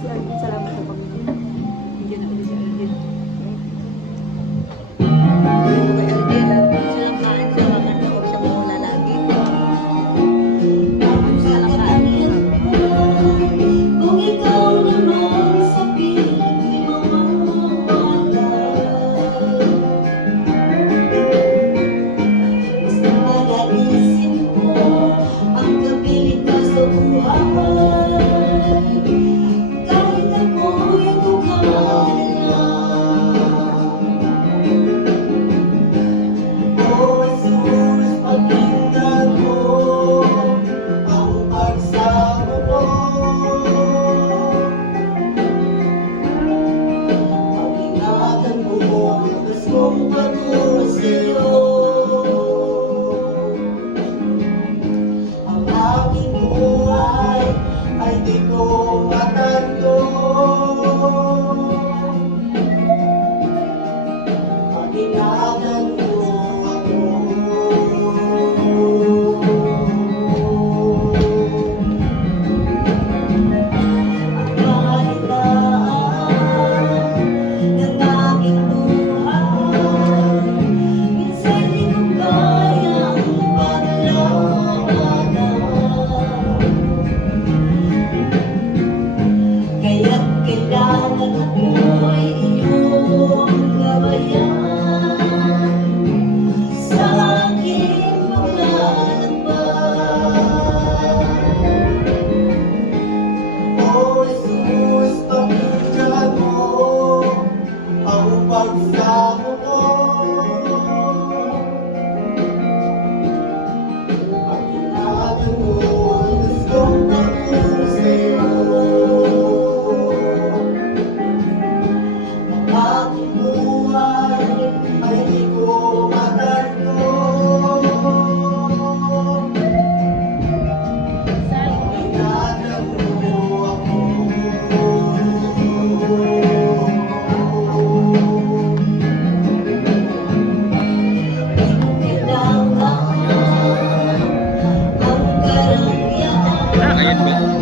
si Arvin, salamat sa pagpunta. Hindi na ulit si Alvin. Kay Alvin, silang kain sa makan na or sa mula lagi. Silang kain. Kung ikaw naman sa piling mawawala, basta malalisin ko ang kapilit na sa buhay. Kahit ako'y dughan na, o Jesus, pakinggan mo ang pagsamo ko. Pag-ingatan mo ang gustong patungo sa'yo. Ang aking buhay ay di ko matanto. Pag-ingatan mo ako. Ang kahinaan ng aking buhay, minsan di ko kayang paglabanan. Kaya't kailangan ako'y iyong gabayan sa aking paglalakbay. O Jesus, pakinggan mo ang pagsamo ko. Pag-ingatan mo ang gustong patungo sa'yo. Ang aking buhay ay di ko matanto. Pag-ingatan mo ako. Kailangan ang karangyaan. Ayun ba?